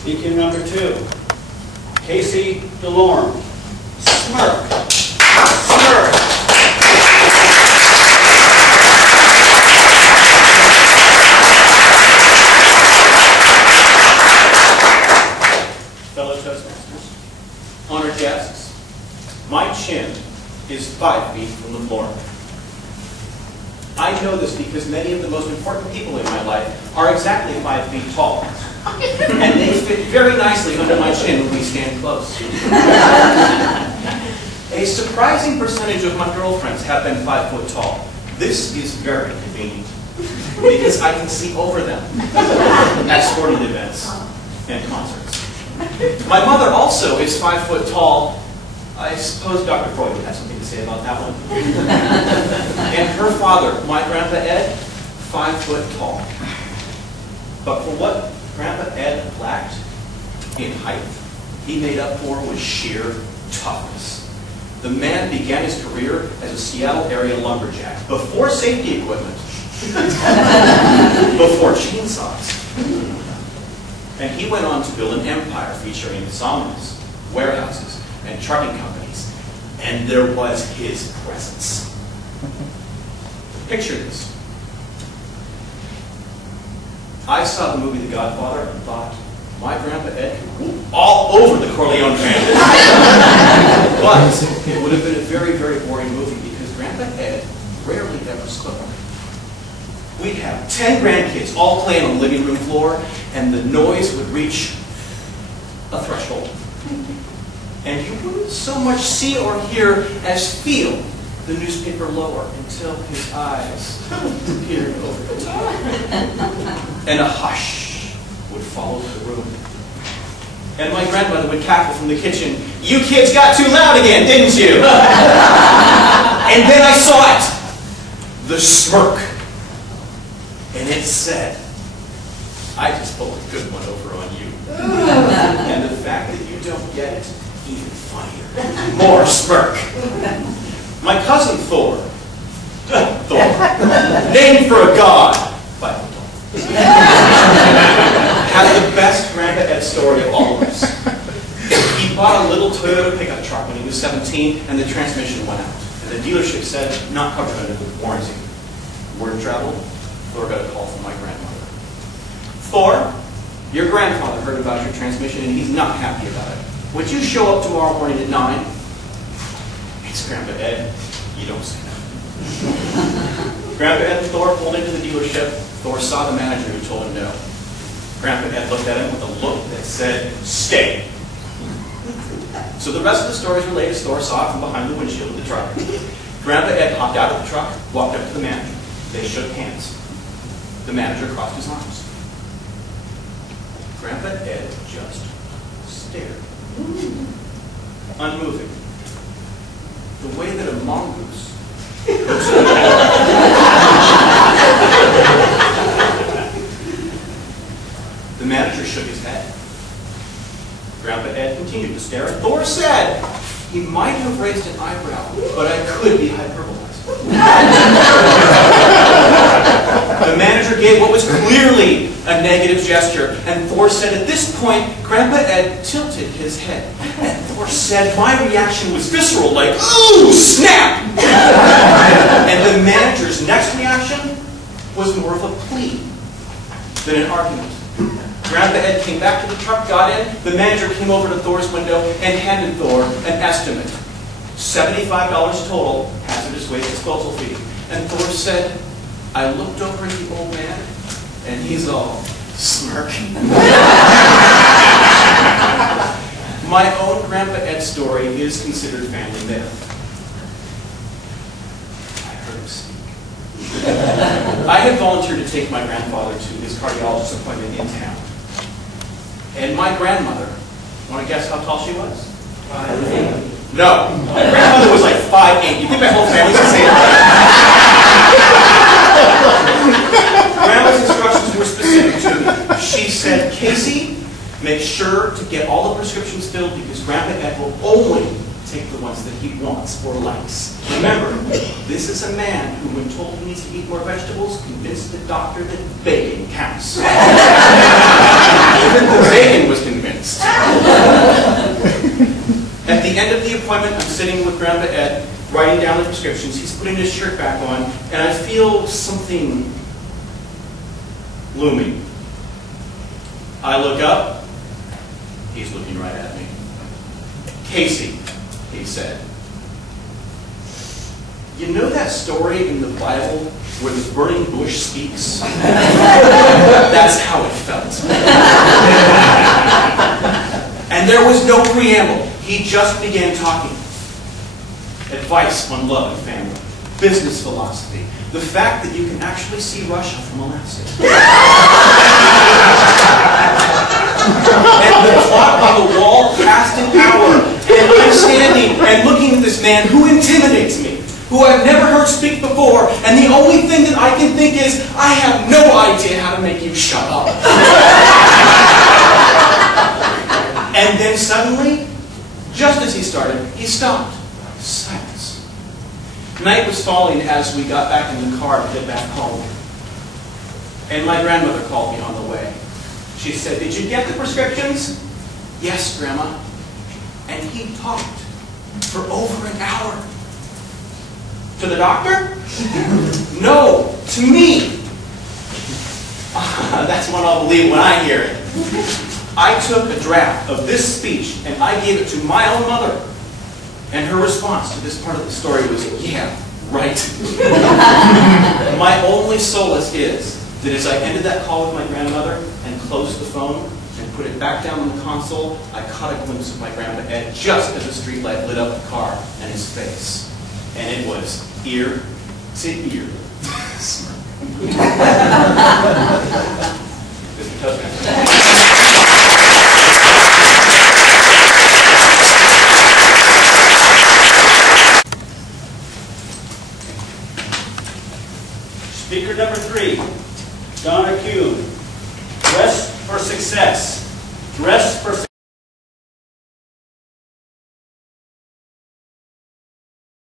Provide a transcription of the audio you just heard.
Speaking number 2, Casey DeLorme. Smirk. Smirk. Fellow Toastmasters, honored guests, my chin is 5 feet from the floor. I know this because many of the most important people in my life are exactly 5 feet tall. And they fit very nicely under my chin when we stand close. A surprising percentage of my girlfriends have been 5 foot tall. This is very convenient because I can see over them at sporting events and concerts. My mother also is 5 foot tall. I suppose Dr. Freud would have something to say about that one. And her father, my Grandpa Ed, 5 foot tall. But for what Grandpa Ed lacked in height, he made up for with sheer toughness. The man began his career as a Seattle area lumberjack, before safety equipment, before chainsaws. And he went on to build an empire featuring sawmills, warehouses, and trucking companies. And there was his presence. Picture this. I saw the movie The Godfather and thought, my Grandpa Ed could whoop all over the Corleone family. But it would have been a very, very boring movie because Grandpa Ed rarely ever spoke. We'd have 10 grandkids all playing on the living room floor, and the noise would reach a threshold. And you wouldn't so much see or hear as feel the newspaper lower until his eyes peered over the top. And a hush would follow the room. And my grandmother would cackle from the kitchen, "You kids got too loud again, didn't you?" And then I saw it. The smirk. And it said, "I just pulled a good one over on you." And the fact that you don't get it, even funnier. More smirk. My cousin Thor, named for a god, has the best Grandpa Ed story of all of us. He bought a little Toyota pickup truck when he was 17, and the transmission went out. And the dealership said, not covered under the warranty. Word traveled, Thor got a call from my grandmother. "Thor, your grandfather heard about your transmission, and he's not happy about it. Would you show up tomorrow morning at 9? It's Grandpa Ed. You don't say that. Grandpa Ed and Thor pulled into the dealership. Thor saw the manager who told him no. Grandpa Ed looked at him with a look that said, "Stay." So the rest of the story is relayed as Thor saw it from behind the windshield of the truck. Grandpa Ed hopped out of the truck, walked up to the manager. They shook hands. The manager crossed his arms. Grandpa Ed just stared. Unmoving. The way that a mongoose looks at a dog. The manager shook his head. Grandpa Ed continued to stare, and Thor said, "He might have raised an eyebrow, but I could be hyperbolized." The manager gave what was clearly a negative gesture, and Thor said, at this point, Grandpa Ed tilted his head. And Thor said, my reaction was visceral, like, "Ooh, snap!" And the manager's next reaction was more of a plea than an argument. Grandpa Ed came back to the truck, got in. The manager came over to Thor's window and handed Thor an estimate. $75 total, hazardous waste disposal fee. And Thor said, I looked over at the old man, and he's all smirking. My own Grandpa Ed story is considered family myth. I heard him speak. I had volunteered to take my grandfather to his cardiologist appointment in town. And my grandmother, want to guess how tall she was? 5'8". No. My grandmother was like 5'8". You think my whole family's the same height? Grandma's instructions were specific to me. She said, Casey, make sure to get all the prescriptions filled because Grandpa Ed will only take the ones that he wants or likes. Remember, this is a man who, when told he needs to eat more vegetables, convinced the doctor that bacon counts. Even the bacon was convinced. convinced. At the end of the appointment, I'm sitting with Grandpa Ed, writing down the prescriptions. He's putting his shirt back on, and I feel something looming. I look up. He's looking right at me. "Casey," he said, "you know that story in the Bible where the burning bush speaks?" That's how it felt. And there was no preamble. He just began talking. Advice on love and family, business philosophy, the fact that you can actually see Russia from Alaska. And the clock on the wall passed an hour, and I'm standing and looking at this man who intimidates me, who I've never heard speak before, and the only thing that I can think is, I have no idea how to make you shut up. And then suddenly, just as he started, he stopped. Silence. Night was falling as we got back in the car to head back home. And my grandmother called me on the way. She said, "Did you get the prescriptions?" "Yes, Grandma." And he talked for over an hour. To the doctor? No, to me. That's one I'll believe when I hear it. I took a draft of this speech and I gave it to my own mother. And her response to this part of the story was, "Yeah, right." My only solace is that as I ended that call with my grandmother and closed the phone and put it back down on the console, I caught a glimpse of my Grandpa Ed just as the streetlight lit up the car and his face. And it was ear to ear. Mr. Toastmasters. Speaker number 3, Donna Kuhn. Dress for success. Dress for success.